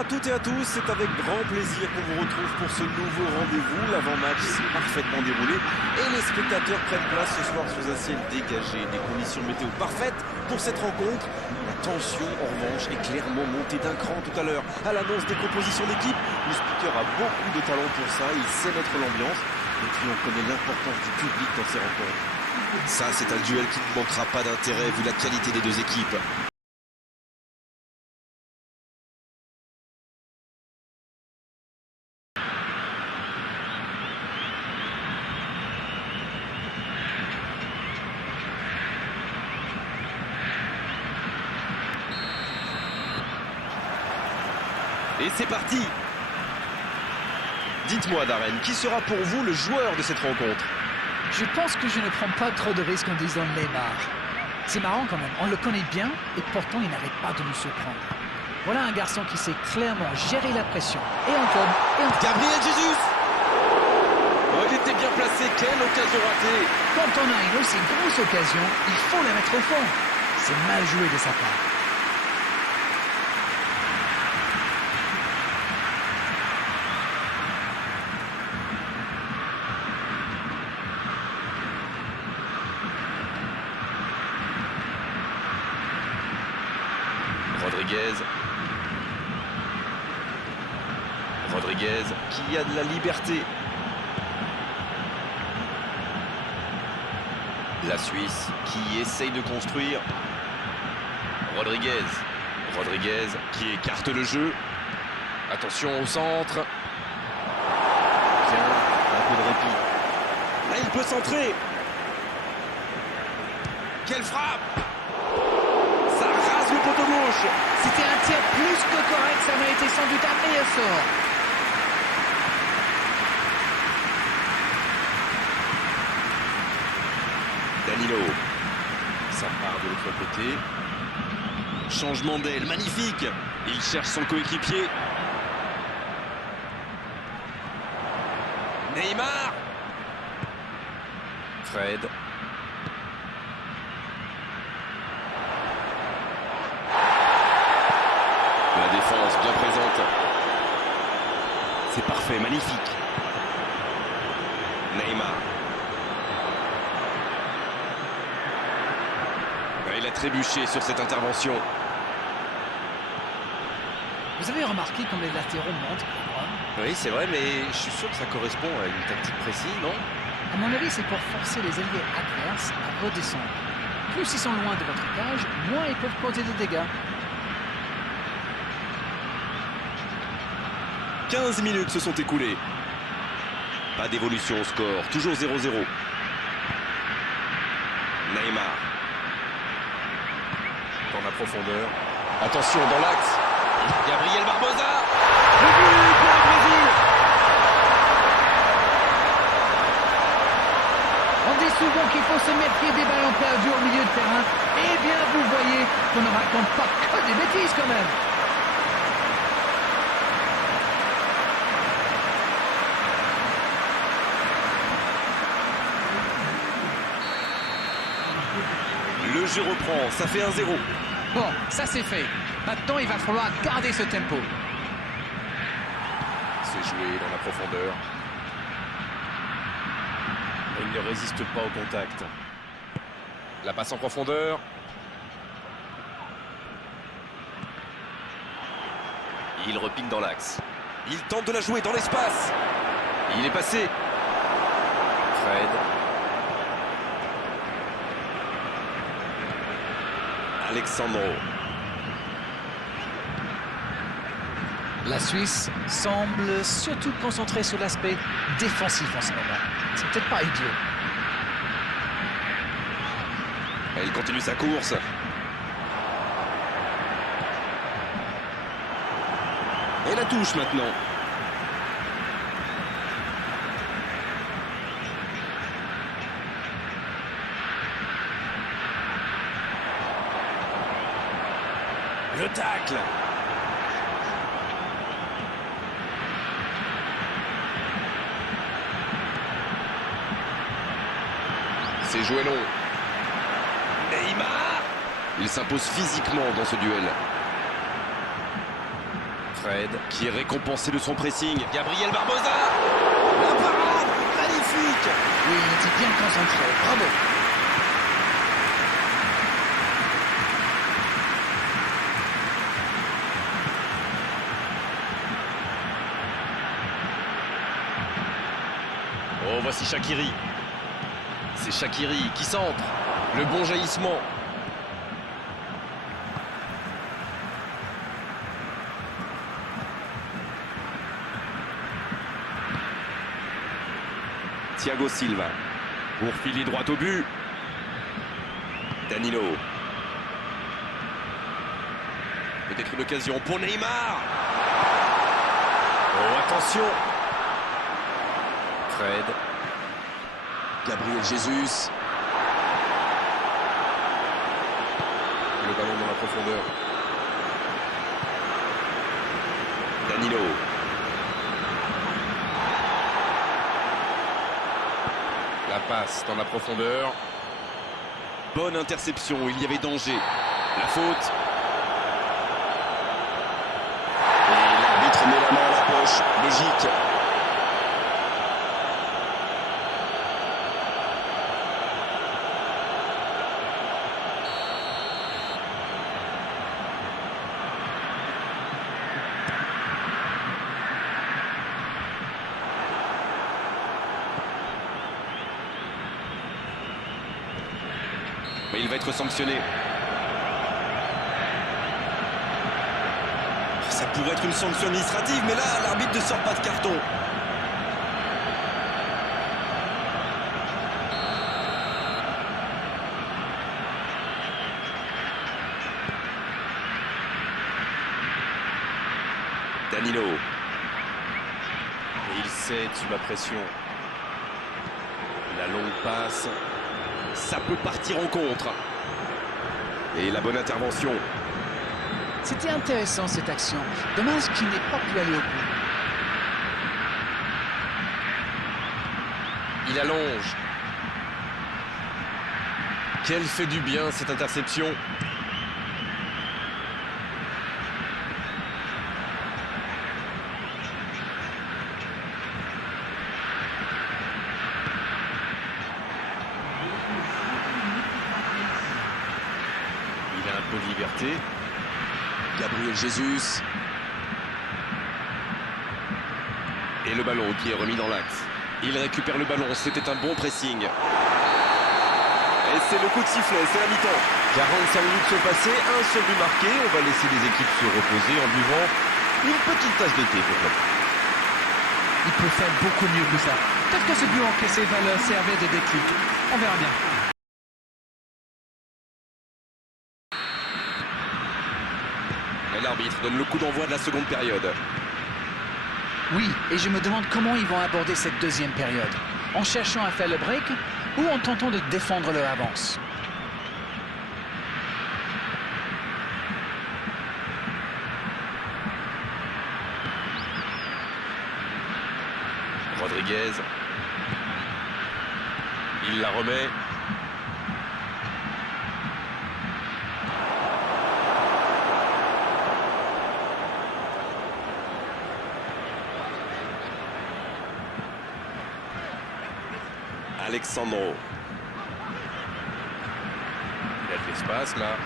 à toutes et à tous, c'est avec grand plaisir qu'on vous retrouve pour ce nouveau rendez-vous. L'avant-match s'est parfaitement déroulé et les spectateurs prennent place ce soir sous un ciel dégagé. Des conditions météo parfaites pour cette rencontre. La tension, en revanche, est clairement montée d'un cran tout à l'heure. À l'annonce des compositions d'équipe, le speaker a beaucoup de talent pour ça, il sait mettre l'ambiance. Et puis on connaît l'importance du public dans ces rencontres. Ça, c'est un duel qui ne manquera pas d'intérêt vu la qualité des deux équipes. Et c'est parti. Dites-moi Darren, qui sera pour vous le joueur de cette rencontre? Je pense que je ne prends pas trop de risques en disant Neymar. C'est marrant quand même, on le connaît bien et pourtant il n'arrête pas de nous surprendre. Voilà un garçon qui sait clairement gérer la pression. Et encore, Gabriel Jesus! Oh, il était bien placé, quelle occasion ratée! Quand on a une aussi grosse occasion, il faut la mettre au fond. C'est mal joué de sa part. Rodriguez qui a de la liberté. La Suisse qui essaye de construire. Rodriguez qui écarte le jeu. Attention au centre. Bien, un peu de répit. Là, il peut centrer. Quelle frappe! Ça rase le poteau gauche. C'était un tir plus que correct, ça m'a été sans doute un meilleur sort. Danilo. Ça part de l'autre côté. Changement d'aile, magnifique. Il cherche son coéquipier. Neymar. Fred. La défense bien présente. C'est parfait, magnifique. Neymar. Il a trébuché sur cette intervention. Vous avez remarqué comme les latéraux montent? Oui, c'est vrai, mais je suis sûr que ça correspond à une tactique précise, non? À mon avis, c'est pour forcer les alliés adverses à redescendre. Plus ils sont loin de votre cage, moins ils peuvent causer de dégâts. 15 minutes se sont écoulées. Pas d'évolution au score, toujours 0-0. Neymar. Dans la profondeur. Attention, dans l'axe. Gabriel Barbosa. Le but pour le Brésil. On dit souvent qu'il faut se méfier des ballons perdus au milieu de terrain. Eh bien, vous voyez qu'on ne raconte pas que des bêtises quand même. Le jeu reprend, ça fait 1-0. Bon, ça c'est fait. Maintenant, il va falloir garder ce tempo. C'est joué dans la profondeur. Il ne résiste pas au contact. La passe en profondeur. Il repique dans l'axe. Il tente de la jouer dans l'espace. Il est passé. Fred. Alexandro. La Suisse semble surtout concentrée sur l'aspect défensif en ce moment. C'est peut-être pas idiot. Il continue sa course. Et la touche maintenant. Le tacle. C'est joué long. Neymar. Il s'impose physiquement dans ce duel. Fred qui est récompensé de son pressing. Gabriel Barbosa. La parade. Magnifique. Oui, il était bien concentré. Bravo. Oh, voici Shaqiri. C'est Shaqiri qui centre. Le bon jaillissement. Thiago Silva. Pour filer droit au but. Danilo. Peut-être une occasion pour Neymar. Oh, attention. Fred. Gabriel Jesus. Le ballon dans la profondeur. Danilo. La passe dans la profondeur. Bonne interception, il y avait danger. La faute. Et l'arbitre met la main à la poche. Logique. Mais il va être sanctionné. Ça pourrait être une sanction administrative, mais là, l'arbitre ne sort pas de carton. Danilo. Et il cède sous la pression. La longue passe. Ça peut partir en contre. Et la bonne intervention. C'était intéressant cette action. Dommage qu'il n'ait pas pu aller au bout. Il allonge. Quelle fait du bien cette interception. Il a un peu de liberté. Gabriel Jesus. Et le ballon qui est remis dans l'axe. Il récupère le ballon, c'était un bon pressing. Et c'est le coup de sifflet, c'est la mi-temps. 45 minutes sont passées, un seul but marqué. On va laisser les équipes se reposer en buvant une petite tasse de thé peut-être. Il peut faire beaucoup mieux que ça. Peut-être que ce but encaissé va leur servir de déclic. On verra bien. Et l'arbitre donne le coup d'envoi de la seconde période. Oui, et je me demande comment ils vont aborder cette deuxième période. En cherchant à faire le break ou en tentant de défendre leur avance. Rodriguez. Il la remet. Alexandro. Il a de l'espace là.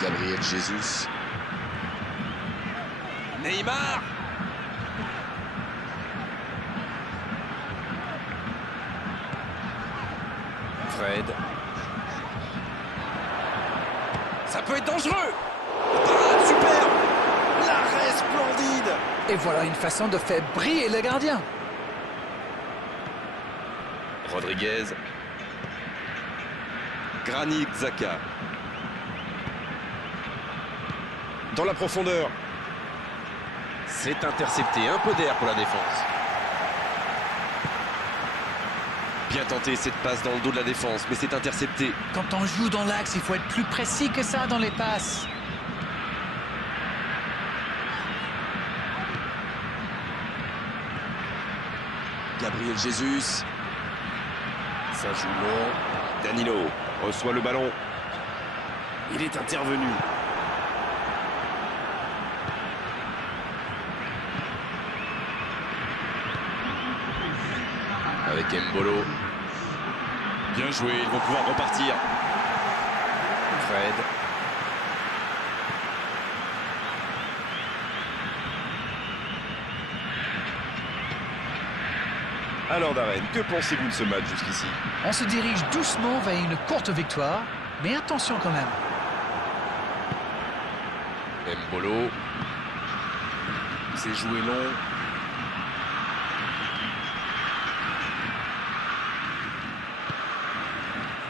Gabriel Jesus. Neymar. Fred. Ça peut être dangereux. Parade, super. L'arrêt splendide. Et voilà une façon de faire briller le gardien. Rodriguez. Granit Xhaka. Dans la profondeur. C'est intercepté. Un peu d'air pour la défense. Bien tenté cette passe dans le dos de la défense, mais c'est intercepté. Quand on joue dans l'axe, il faut être plus précis que ça dans les passes. Gabriel Jesus. Ça joue long. Danilo reçoit le ballon. Il est intervenu. avec Mbolo. Bien joué, ils vont pouvoir repartir. Fred. Alors Darren, que pensez-vous de ce match jusqu'ici? On se dirige doucement vers une courte victoire, mais attention quand même. Mbolo. C'est joué long.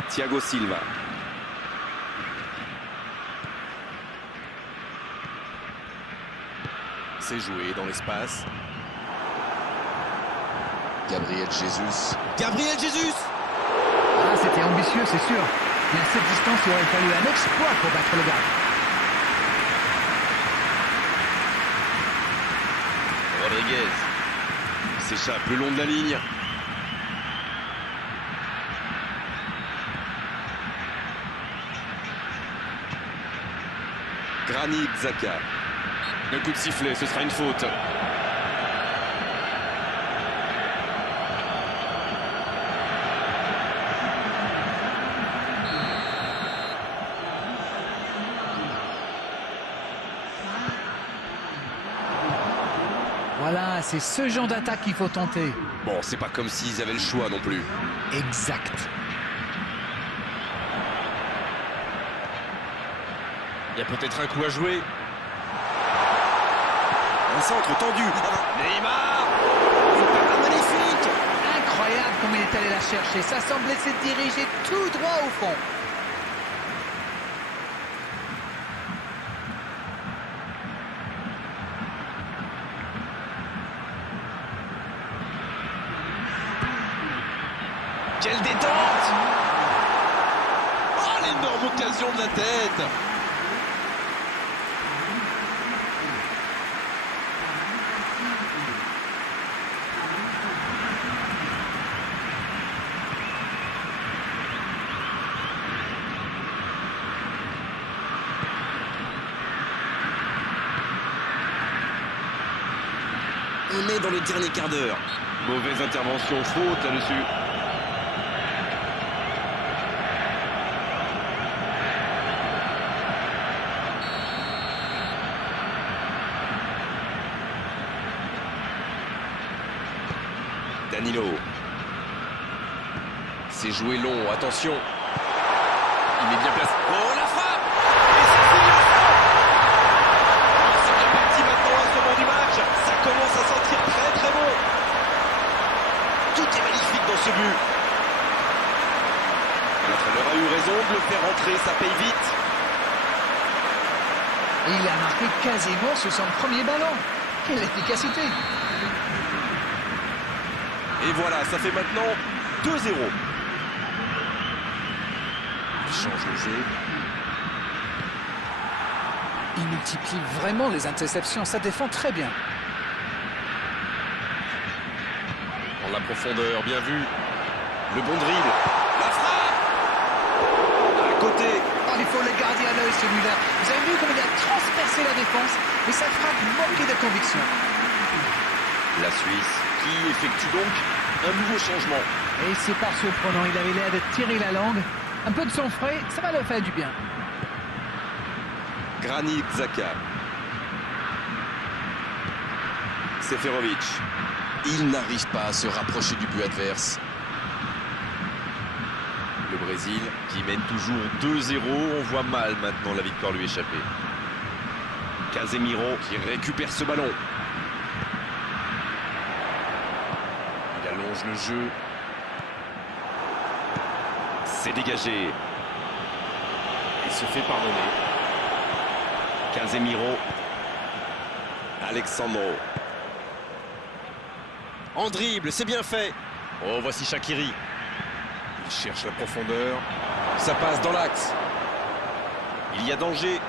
Thiago Silva. C'est joué dans l'espace. Gabriel Jesus. Gabriel Jesus! Ah, c'était ambitieux, c'est sûr. Mais à cette distance, il aurait fallu un exploit pour battre le gardien. Rodriguez. S'échappe le long de la ligne. Granit Xhaka. Le coup de sifflet, ce sera une faute. Voilà, c'est ce genre d'attaque qu'il faut tenter. Bon, c'est pas comme s'ils avaient le choix non plus. Exact. Il y a peut-être un coup à jouer. Un centre tendu. Neymar! Une parade magnifique! Incroyable comme il est allé la chercher. Ça semblait se diriger tout droit au fond. Quelle détente! Oh, l'énorme occasion de la tête! On est dans le dernier quart d'heure. Mauvaise intervention, faute là-dessus. Danilo. C'est joué long, attention. Il est bien placé. Oh, la frappe! Et ça finit la frappe! Oh, c'est bien parti maintenant à ce moment du match. Ça commence à sentir très très bon. Tout est magnifique dans ce but. L'entraîneur a eu raison de le faire rentrer, ça paye vite. Et il a marqué quasiment sur son premier ballon. Quelle efficacité! Et voilà, ça fait maintenant 2-0. Il change le jeu. Il multiplie vraiment les interceptions. Ça défend très bien. Dans la profondeur, bien vu. Le bon dribble. La frappe! À côté. Oh, il faut le garder à l'œil celui-là. Vous avez vu comme il a transpercé la défense et sa frappe manquait de conviction. La Suisse qui effectue donc un nouveau changement. Et c'est pas surprenant, il avait l'air de tirer la langue. Un peu de sang frais, ça va leur faire du bien. Granit Xhaka. Seferovic. Il n'arrive pas à se rapprocher du but adverse. Le Brésil qui mène toujours 2-0. On voit mal maintenant la victoire lui échapper. Casemiro qui récupère ce ballon. Il allonge le jeu. C'est dégagé. Il se fait pardonner. Casemiro. Alexandro. En dribble, c'est bien fait. Oh, voici Shaqiri. Il cherche la profondeur. Ça passe dans l'axe. Il y a danger.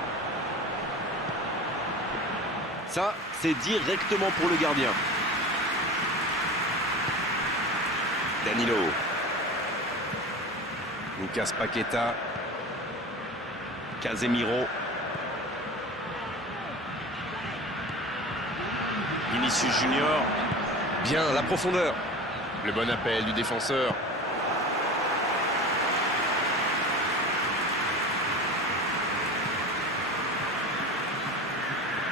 Ça, c'est directement pour le gardien. Danilo. Lucas Paqueta. Casemiro. Vinicius Junior. Bien, la profondeur. Le bon appel du défenseur.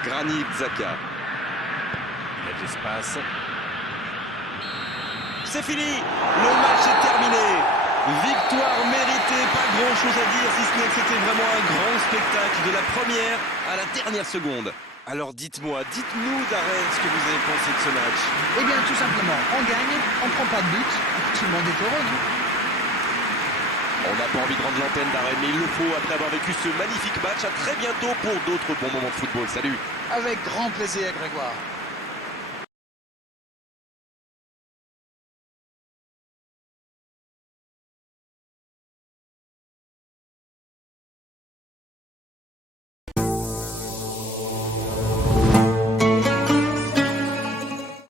Granit Xhaka. Il y a de l'espace. C'est fini. Le match est terminé. Victoire méritée. Pas grand-chose à dire, si ce n'est que c'était vraiment un grand spectacle de la première à la dernière seconde. Alors dites-nous, Darren, ce que vous avez pensé de ce match. Eh bien, tout simplement, on gagne, on prend pas de but, tout le monde est heureux, non? On n'a pas envie de rendre l'antenne, Darren, mais il le faut après avoir vécu ce magnifique match. À très bientôt pour d'autres bons moments de football. Salut. Avec grand plaisir, Grégoire.